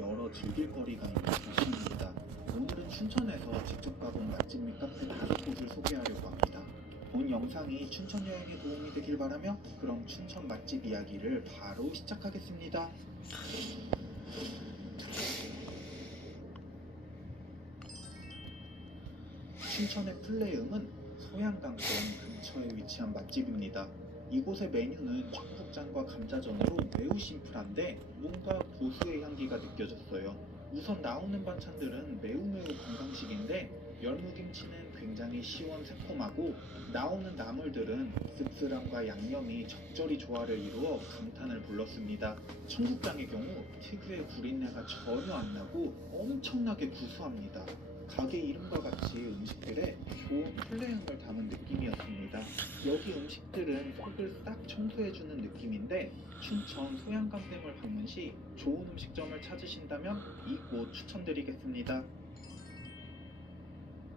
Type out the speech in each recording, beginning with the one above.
여러 즐길거리가 있는 도시입니다. 오늘은 춘천에서 직접 가본 맛집 및 카페 다섯 곳을 소개하려고 합니다. 본 영상이 춘천 여행에 도움이 되길 바라며 그럼 춘천 맛집 이야기를 바로 시작하겠습니다. 춘천의 플레음은 소양강변 근처에 위치한 맛집입니다. 이곳의 메뉴는 청국장과 감자전으로 매우 심플한데 뭔가 고수의 향기가 느껴졌어요. 우선 나오는 반찬들은 매우 매우 건강식인데 열무김치는 굉장히 시원 새콤하고 나오는 나물들은 씁쓸함과 양념이 적절히 조화를 이루어 감탄을 불렀습니다. 청국장의 경우 특유의 구린내가 전혀 안 나고 엄청나게 구수합니다. 가게 이름과 같이 음식 여기 음식들은 속을 싹 청소해주는 느낌인데 춘천 소양강댐을 방문 시 좋은 음식점을 찾으신다면 이곳 추천드리겠습니다.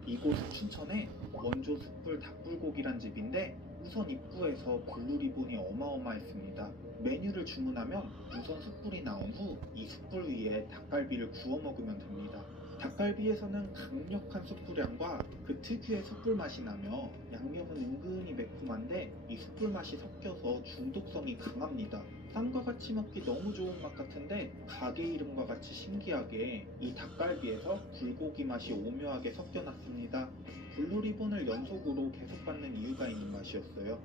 이곳은 춘천의 원조 숯불 닭불고기란 집인데 우선 입구에서 블루 리본이 어마어마했습니다. 메뉴를 주문하면 우선 숯불이 나온 후 이 숯불 위에 닭갈비를 구워 먹으면 됩니다. 닭갈비에서는 강력한 숯불향과 그 특유의 숯불 맛이 나며 양념은 은근히 매콤한데 이 숯불 맛이 섞여서 중독성이 강합니다. 쌈과 같이 먹기 너무 좋은 맛 같은데 가게 이름과 같이 신기하게 이 닭갈비에서 불고기 맛이 오묘하게 섞여놨습니다. 블루리본을 연속으로 계속 받는 이유가 있는 맛이었어요.